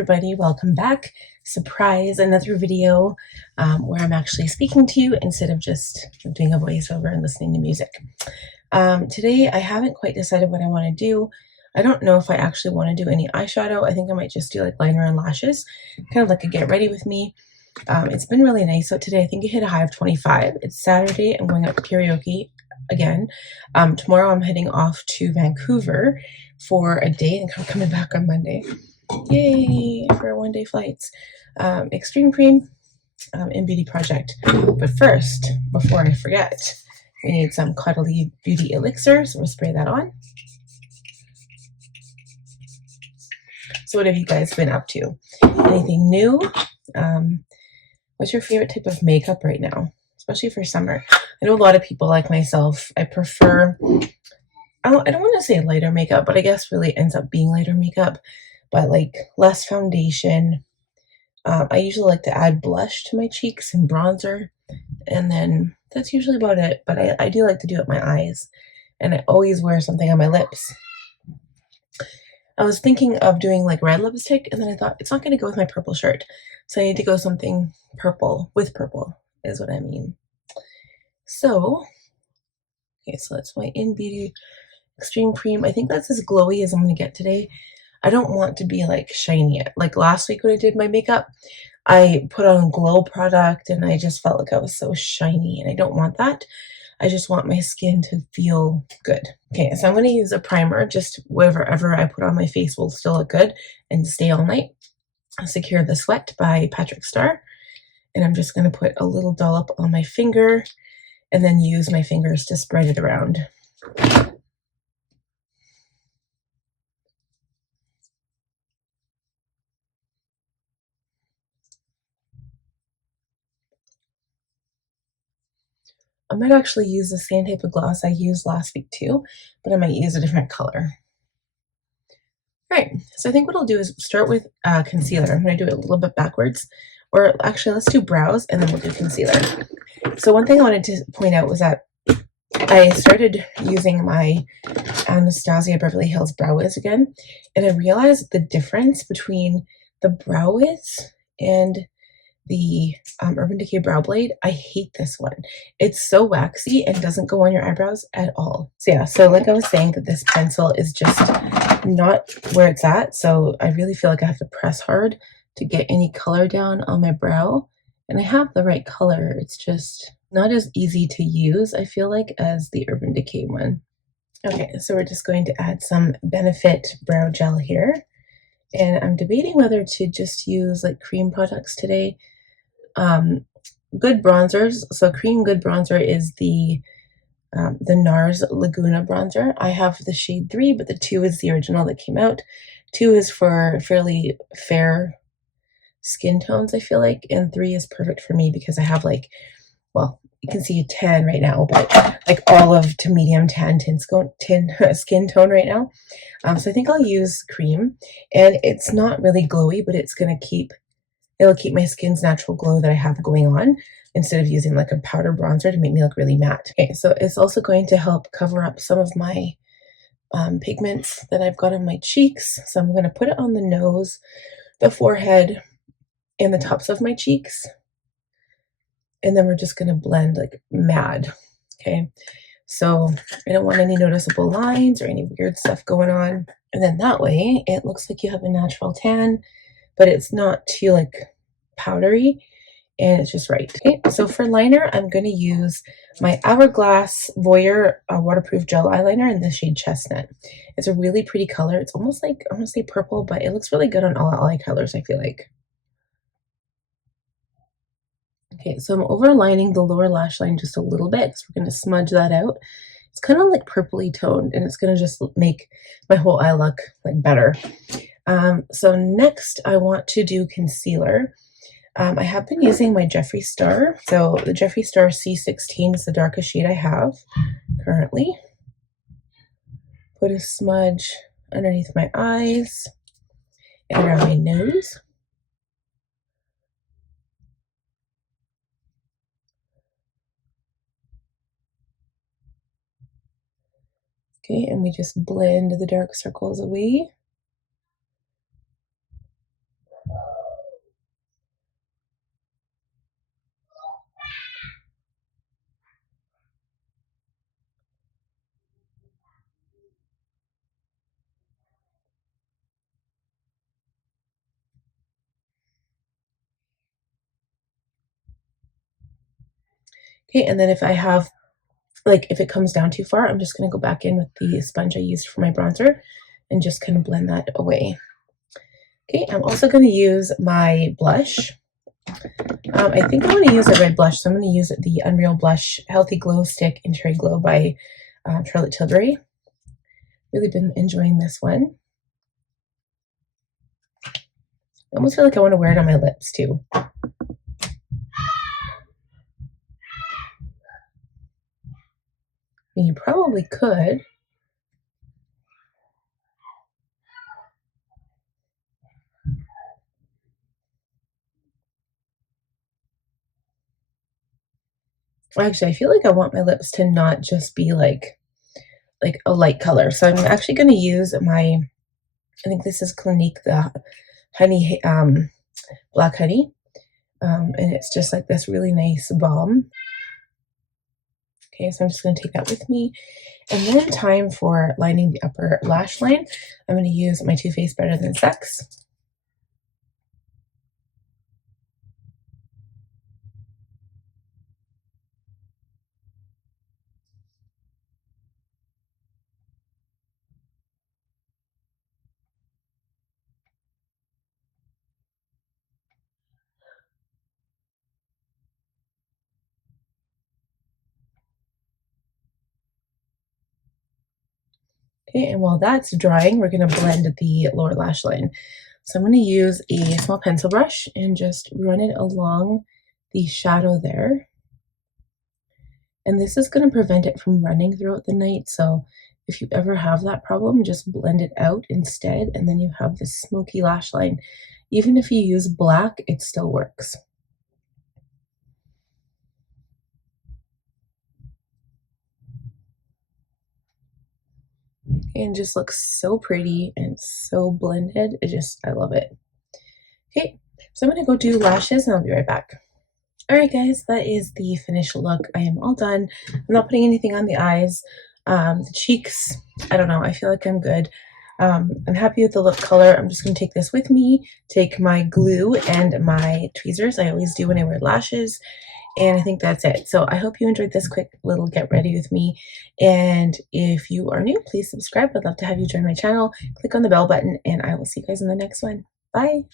everybody, welcome back. Surprise, another video where I'm actually speaking to you instead of just doing a voiceover and listening to music. Today I haven't quite decided what I want to do. I don't know if I actually want to do any eyeshadow. I think I might just do like liner and lashes, kind of like a get ready with me. It's been really nice out today. I think it hit a high of 25. It's Saturday. I'm going up to karaoke again. Tomorrow I'm heading off to Vancouver for a day and I'm coming back on Monday. Yay for one-day flights. Extreme Cream Innbeauty project. But first, before I forget, we need some Caudalie Beauty Elixir, so we'll spray that on. So what have you guys been up to? Anything new? What's your favorite type of makeup right now, especially for summer? I know a lot of people like myself, I prefer, I don't want to say lighter makeup, but I guess really ends up being lighter makeup, but like less foundation. I usually like to add blush to my cheeks and bronzer, and then that's usually about it. But I do like to do it my eyes, and I always wear something on my lips. I was thinking of doing like red lipstick, and then I thought it's not going to go with my purple shirt, so I need to go something purple with purple is what I mean. So, okay, so that's my Innbeauty Extreme Cream. I think that's as glowy as I'm going to get today. I don't want to be like shiny. Like last week when I did my makeup, I put on glow product and I just felt like I was so shiny, and I don't want that. I just want my skin to feel good. Okay, so I'm going to use a primer. Just wherever I put on my face will still look good and stay all night. Secure the Sweat by Patrick Starr. And I'm just going to put a little dollop on my finger and then use my fingers to spread it around. I might actually use the same type of gloss I used last week too, but I might use a different color. All right, so I think what I'll do is start with concealer. I'm going to do it a little bit backwards, or actually let's do brows and then we'll do concealer. So one thing I wanted to point out was that I started using my Anastasia Beverly Hills Brow Wiz again, and I realized the difference between the Brow Wiz and the Urban Decay Brow Blade. I hate this one. It's so waxy and doesn't go on your eyebrows at all. So yeah, so like I was saying, that this pencil is just not where it's at. So I really feel like I have to press hard to get any color down on my brow. And I have the right color. It's just not as easy to use, I feel like, as the Urban Decay one. Okay, so we're just going to add some Benefit Brow Gel here. And I'm debating whether to just use like cream products today. Good bronzers. So cream good bronzer is the Nars Laguna bronzer. I have the shade 3, but the 2 is the original that came out. 2 is for fairly fair skin tones, I feel like, and 3 is perfect for me because I have like, well, you can see a tan right now, but like olive to medium tan skin tone right now. So I think I'll use cream, and it's not really glowy, but it's gonna it'll keep my skin's natural glow that I have going on, instead of using like a powder bronzer to make me look really matte. Okay, so it's also going to help cover up some of my pigments that I've got on my cheeks. So I'm going to put it on the nose, the forehead, and the tops of my cheeks. And then we're just going to blend like mad. Okay, so I don't want any noticeable lines or any weird stuff going on. And then that way it looks like you have a natural tan, but it's not too like powdery, and it's just right. Okay, so for liner, I'm going to use my Hourglass Voyeur waterproof gel eyeliner in the shade Chestnut. It's a really pretty color. It's almost like, I want to say purple, but it looks really good on all eye colors, I feel like. Okay, so I'm overlining the lower lash line just a little bit, so we're going to smudge that out. It's kind of like purpley toned, and it's going to just make my whole eye look like better. So next I want to do concealer. I have been using my Jeffree Star. So the Jeffree Star C16 is the darkest shade I have currently. Put a smudge underneath my eyes and around my nose. Okay, and we just blend the dark circles away. Okay, and then if I have, like, if it comes down too far, I'm just going to go back in with the sponge I used for my bronzer and just kind of blend that away. Okay, I'm also going to use my blush. I think I want to use a red blush, so I'm going to use the Unreal Blush Healthy Glow Stick in Cherry Glow by Charlotte Tilbury. Really been enjoying this one. I almost feel like I want to wear it on my lips too. I mean, you probably could. Actually, I feel like I want my lips to not just be like a light color. So I'm actually going to use my, I think this is Clinique, the honey, black honey. And it's just like this really nice balm. Okay, so I'm just going to take that with me. And then time for lining the upper lash line. I'm going to use my Too Faced Better Than Sex. Okay, and while that's drying, we're going to blend the lower lash line. So I'm going to use a small pencil brush and just run it along the shadow there. And this is going to prevent it from running throughout the night. So if you ever have that problem, just blend it out instead, and then you have this smoky lash line. Even if you use black, it still works. And just looks so pretty and so blended. I love it. Okay, so I'm gonna go do lashes and I'll be right back. All right, guys, that is the finished look. I am all done. I'm not putting anything on the eyes. The cheeks, I don't know. I feel like I'm good. I'm happy with the lip color. I'm just gonna take this with me, take my glue and my tweezers. I always do when I wear lashes. And I think that's it. So I hope you enjoyed this quick little get ready with me. And if you are new, please subscribe. I'd love to have you join my channel. Click on the bell button and I will see you guys in the next one. Bye.